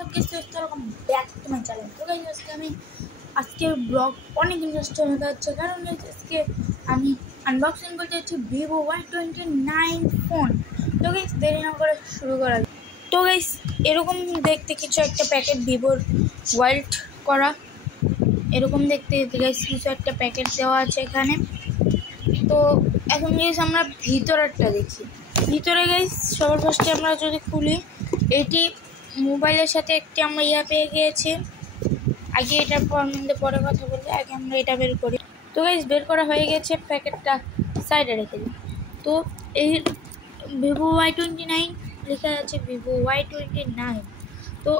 Welcome back to my channel. তো guys আজকের blog অনেক ইন্টারেস্টিং হতে যাচ্ছে, কারণ আজকে আমি আনবক্সিং করতে যাচ্ছি ভিভো Y29 ফোন। তো গাইস দেরি না করে শুরু করা। তো গাইস এরকম দেখতে কিছু একটা প্যাকেট ভিভোর ওয়াইল্ড করা, এরকম দেখতে গাইস কিছু একটা প্যাকেট দেওয়া আছে এখানে। তো এখন গাইস আমরা ভিতরেরটা দেখি। ভিতরে গাইস সবার ফার্স্টে আমরা যদি খুলি, এটি মোবাইলের সাথে একটি আমরা পেয়ে গিয়েছি। আগে এটার মধ্যে পরে কথা বলি, আগে আমরা এটা বের করি। তো গাইস বের করা হয়ে গেছে, প্যাকেটটা সাইডে রেখে দিই। তো এই ভিভো Y29 লেখা আছে, ভিভো Y29। তো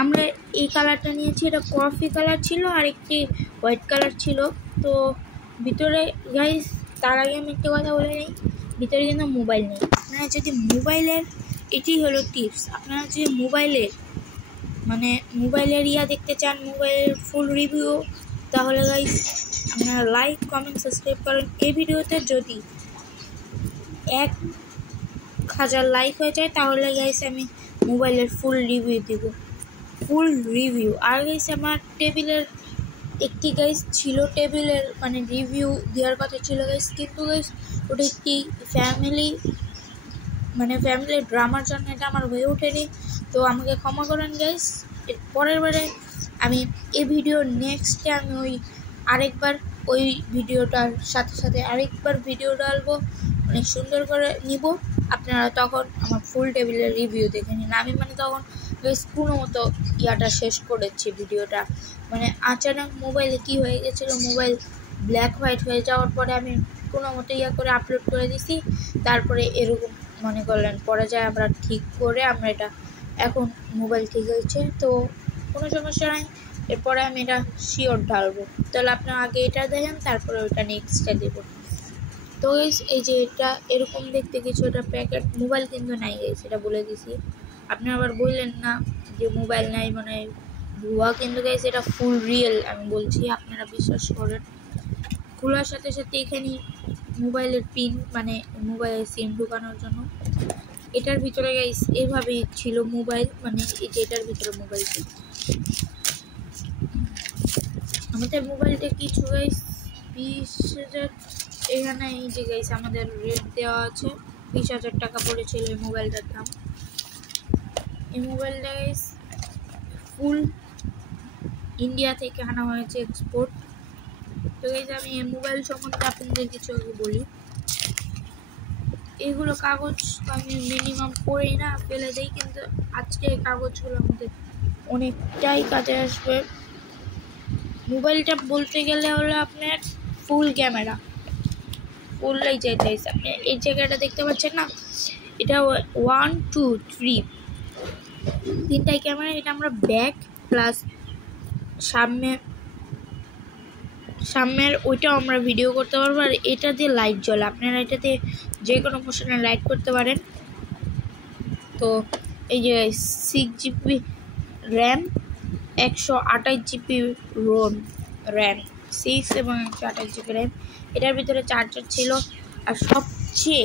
আমরা এই কালারটা নিয়েছি, এটা কফি কালার ছিল আর একটি হোয়াইট কালার ছিল। তো ভিতরে গাইস তার আগে আমি একটা কথা বলে নিই, ভিতরে কিন্তু মোবাইল নেই। আপনারা যদি মোবাইলের, এটি হলো টিপস, আপনারা যদি মোবাইলের দেখতে চান, মোবাইলের ফুল রিভিউ, তাহলে গাইস আপনারা লাইক কমেন্ট সাবস্ক্রাইব করেন। এই ভিডিওতে যদি 1000 লাইক হয়ে যায় তাহলে গাইস আমি মোবাইলের ফুল রিভিউ দিব, ফুল রিভিউ। আর গাইস আমার টেবিলের একটি গাইস ছিল, টেবিলের রিভিউ দেওয়ার কথা ছিল গাইস, কিন্তু গাইস ওটা একটি ফ্যামিলির ড্রামার জন্য এটা আমার হয়ে ওঠেনি। তো আমাকে ক্ষমা করেন গাইস। এর পরের বারে আমি এই ভিডিও নেক্সটে আমি আরেকবার ওই ভিডিওটার সাথে সাথে আরেকবার ভিডিও ডালবো, অনেক সুন্দর করে নিব। আপনারা তখন আমার ফুল টেবিলের রিভিউ দেখে নিন। আমি তখন গাইস কোনো মতো শেষ করেছি ভিডিওটা। আচানক মোবাইলে কি হয়ে গেছিলো, মোবাইল ব্ল্যাক হোয়াইট হয়ে যাওয়ার পরে আমি কোনো মতো করে আপলোড করে দিছি। তারপরে এরকম মনে করলেন পরে যায় আমরা ঠিক করে আমরা এটা, এখন মোবাইল ঠিক হয়েছে, তো কোনো সমস্যা নাই। এরপরে আমি এটা শিওর ঢালবো। তাহলে আপনারা আগে এটা দেখেন, তারপরে ওইটা নেক্সটটা দেবো। তো এই যে এটা এরকম দেখতে কিছু, এটা প্যাকেট, মোবাইল কিন্তু নাই গেছে, এটা বলে দিছি। আপনি আবার বললেন না যে মোবাইল নাই ভুয়া, কিন্তু গাইস এটা ফুল রিয়েল, আমি বলছি, আপনারা বিশ্বাস করেন। খোলার সাথে সাথে এখানে মোবাইলের পিন, মোবাইলের সিম ঢোকানোর জন্য। এটার ভিতরে গাইস এভাবেই ছিল মোবাইল, এই যে এটার ভিতরে মোবাইল ছিল। আমাদের মোবাইলটা কিছু গাইস 20,000, এখানে এই যে গাইস আমাদের রেট দেওয়া আছে, 20,000 টাকা পড়েছিল এই মোবাইলটার দাম। এই মোবাইলটা গাইস ফুল ইন্ডিয়া থেকে আনা হয়েছে, এক্সপোর্ট। তো গাইস আমি এই মোবাইল সম্বন্ধে আপনাদের কিছু বলি। এইগুলো কাগজ আমি মিনিমাম পড়েই না, ফেলে দেই, কিন্তু আজকে এই কাগজগুলো আমাদের অনেকটাই কাজে আসবে। মোবাইলটা বলতে গেলে হলো আপনার ফুল ক্যামেরা, ফুল আপনি এই জায়গাটা দেখতে পাচ্ছেন না, এটা 1 2 3 তিনটাই ক্যামেরা। এটা আমরা ব্যাক প্লাস সামনের ওইটাও আমরা ভিডিও করতে পারবো। আর এটা দিয়ে লাইট জ্বলে, আপনারা এটাতে যে কোনো মোশনে লাইট করতে পারেন। তো এই যে 6GB র্যাম, 128GB র্যাম 6 এবং 128GB র্যাম। এটার ভিতরে চার্জার ছিল। আর সবচেয়ে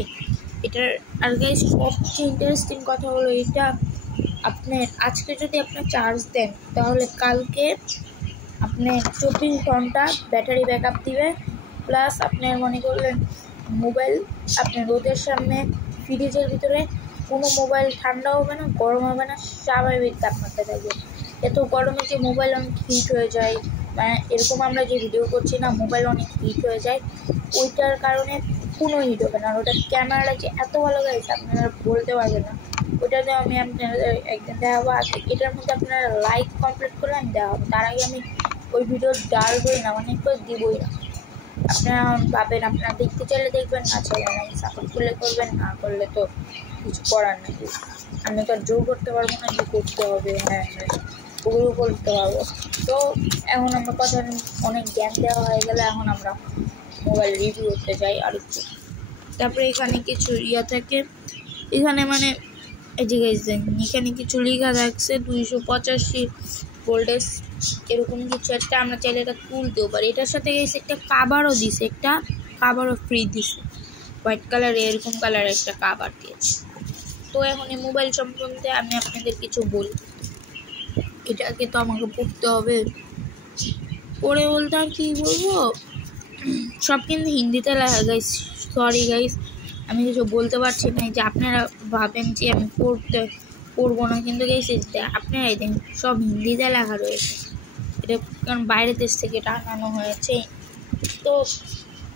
ইন্টারেস্টিং কথা হলো, এটা আপনার আজকে যদি আপনার চার্জ দেন তাহলে কালকে আপনার 24 ঘন্টা ব্যাটারি ব্যাকআপ দিবে। প্লাস আপনার মনে করলেন মোবাইল আপনার রোদের সামনে, ফ্রিজের ভিতরে কোনো মোবাইল ঠান্ডা হবে না, গরম হবে না, স্বাভাবিক তাপমাত্রা থাকবে। এত গরমে যে মোবাইল অনেক হিট হয়ে যায়, এরকম আমরা যে ভিডিও করছি না, মোবাইল অনেক হিট হয়ে যায়, ওইটার কারণে কোনো হিট হবে না। আর ওটার ক্যামেরাটা যে এত ভালো গেছে আপনারা বলতে পারবেন না। ওটাতে আমি আপনাদের একদিন দেখাবো। আর এটার মধ্যে আপনারা লাইক কমপ্লিট করে আমি দেখাবো, তার আগে আমি ওই ভিডিও ডালবই না, দিবই না। আপনারা ভাবেন, আপনারা দেখতে চাইলে দেখবেন, না চাইলে না, সাপোর্ট করলে করবেন, না করলে তো কিছু করার নেই। আমি তো আর জোর করতে পারবো না যে করতে হবে, হ্যাঁ ওগুলো করতে পারবো। তো এখন আমরা কথা অনেক জ্ঞান দেওয়া হয়ে গেলে এখন আমরা মোবাইল রিভিউ করতে যাই আর একটু। তারপরে এখানে কিছু থাকে, এখানে এই যে গাইস দেখেন, এখানে কিছু লেখা থাকছে 285 ভোল্টেজ, এরকম কিছু একটা। আমরা চাইলে এটা তুলতেও পারি। এটার সাথে গাইস একটা কাভারও দিছে, একটা কাভারও ফ্রি দিছে, হোয়াইট কালার, এরকম কালারের একটা কাভার দিয়েছে। তো এখন এই মোবাইল সম্বন্ধে আমি আপনাদের কিছু বলি। এটাকে তো আমাকে পড়তে হবে। পড়ে বলতে আর কি বলবো, সব কিন্তু হিন্দিতে লেখা গাইস। সরি গাইস, আমি কিছু বলতে পারছি না। যে আপনারা ভাবেন যে আমি পড়বো না, কিন্তু গাইস আপনারাই দেন সব হিন্দিতে লেখা রয়েছে। এটা কারণ বাইরের দেশ থেকে এটা আনানো হয়েছে। তো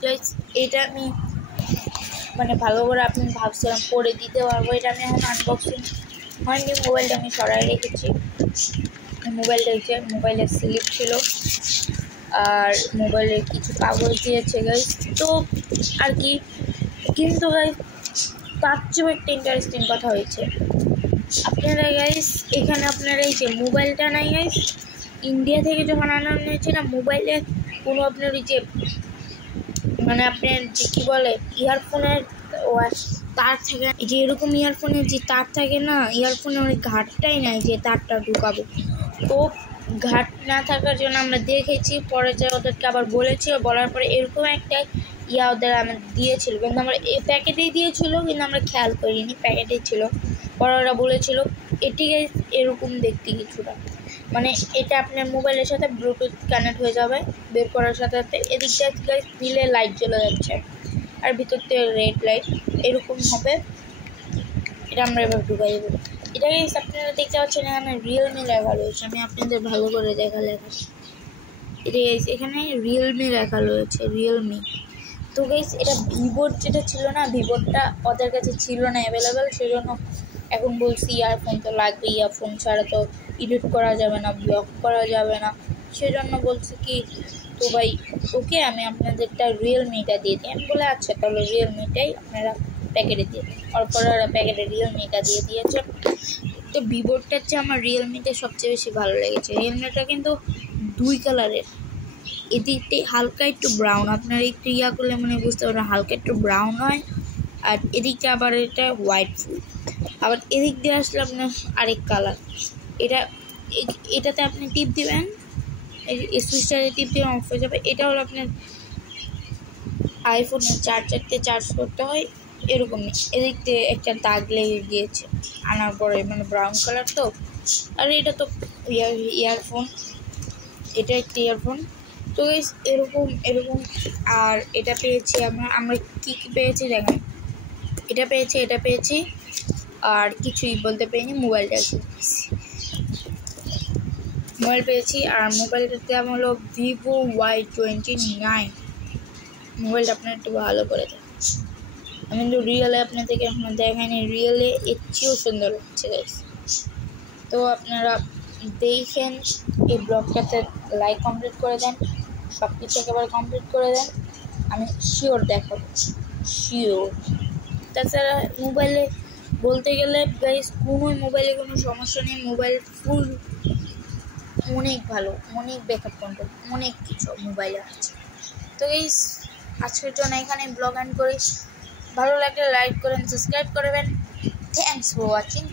গাইস এটা আমি মানে ভালো করে আপনি ভাবছিলাম পড়ে দিতে পারবো, এটা আমি এখন আনবক্সিং হয়নি। মোবাইলটা আমি সরাই রেখেছি। মোবাইলটা হচ্ছে মোবাইলের স্লিপ ছিল আর মোবাইলের কিছু কাগজ দিয়েছে গাইস, তো আর কি। কিন্তু গাইস তার চেয়েও একটা ইন্টারেস্টিং কথা হয়েছে, আপনারা গাইস এখানে আপনারা এই যে মোবাইলটা নাই গাইস, ইন্ডিয়া থেকে যখন আনানো হয়েছে না মোবাইলে কোনো আপনার ওই যে মানে আপনার যে কী বলে ইয়ারফোনের তার থাকে, এই যে এরকম ইয়ারফোনের যে তার থাকে না, ইয়ারফোনের ওই ঘাটটাই নাই যে তারটা ঢুকাবো। তো ঘাট না থাকার জন্য আমরা দেখেছি, পরে যে ওদেরকে আবার বলেছি, বলার পরে এরকম একটা ওদের আমাদের দিয়েছিল, কিন্তু আমরা এই প্যাকেটেই দিয়েছিল, কিন্তু আমরা খেয়াল করিনি প্যাকেটেই ছিল। পরে ওরা বলেছিল এটি এরকম দেখতে কিছুটা, মানে এটা আপনার মোবাইলের সাথে ব্লুটুথ কানেক্ট হয়ে যাবে, বের করার সাথে সাথে এদিকটা দিলে লাইট জ্বলে যাচ্ছে আর ভিতর থেকে রেড লাইট এরকম হবে। এটা আমরা এবার ঢুকাই দেবো। এটা গাইস আপনারা দেখতে পাচ্ছেন এখানে রিয়েলমি লেখা রয়েছে, আমি আপনাদের ভালো করে লেখা এটা গাইস এখানে রিয়েলমি লেখা রয়েছে, রিয়েলমি। তো গাইস এটা ভিভোর যেটা ছিল না, ভিভোরটা ওদের কাছে ছিল না অ্যাভেলেবেল, সেজন্য এখন বলছি ইয়ারফোন তো লাগবে, ইয়ারফোন ছাড়া তো এডিট করা যাবে না, ব্লগ করা যাবে না, সেজন্য বলছি কি তো ভাই ওকে আমি আপনাদেরটা রিয়েলমিটা দিয়ে দিই। আমি বলে আচ্ছা তাহলে রিয়েলমিটাই আপনারা প্যাকেটে দিয়ে দিন। তারপর ওরা প্যাকেটে রিয়েলমিটা দিয়ে দিয়েছে। তো ভিভোরটার চেয়ে আমার রিয়েলমিটা সবচেয়ে বেশি ভালো লেগেছে। রিয়েলমিটা কিন্তু দুই কালারের, এদিকটাই হালকা একটু ব্রাউন, আপনারা একটু করলে মানে বুঝতে পারবেন হালকা একটু ব্রাউন হয়, আর এদিকটা আবার এটা হোয়াইট ফুল, আবার এদিক দিয়ে আসলে আপনার আরেক কালার। এটাতে আপনি টিপ দিবেন, এই সুইচটাতে টিপ দিয়ে অফ হয়ে যাবে। এটা হলো আপনার আইফোনের চার্জারতে চার্জ করতে হয় এরকমই। এদিক দিয়ে একটা দাগ লেগে গিয়েছে আনার পরে, মানে ব্রাউন কালার তো। আর এটা তো ইয়ারফোন, এটা একটা ইয়ারফোন। তো এরকম আর এটা পেয়েছি আমরা কী পেয়েছি দেখেন, এটা পেয়েছি আর কিছুই বলতে পারিনি। মোবাইল পেয়েছি আর মোবাইলটার দাম হলো ভিভো Y29। মোবাইলটা আপনার একটু ভালো করে দেন, আমি কিন্তু রিয়েলে আপনাদেরকে এখন দেখাইনি, রিয়েলে এর চেয়েও সুন্দর হচ্ছে গাইস। তো আপনারা দেখেন এই ব্লগটাতে লাইক কমপ্লিট করে দেন, সব কিছু একেবারে কমপ্লিট করে দেন, আমি শিওর দেখাবো, শিওর। তাছাড়া মোবাইলে বলতে গেলে গাইস মোবাইলে কোনো সমস্যা নেই, মোবাইল ফুল অনেক ভালো, অনেক ব্যাকআপ কন্ট্রোল, অনেক কিছু মোবাইলে আছে। তো গাইস আজকের জন্য এখানে ব্লগ এন্ড করি, ভালো লাগলে লাইক করেন, সাবস্ক্রাইব করবেন। Thanks for watching.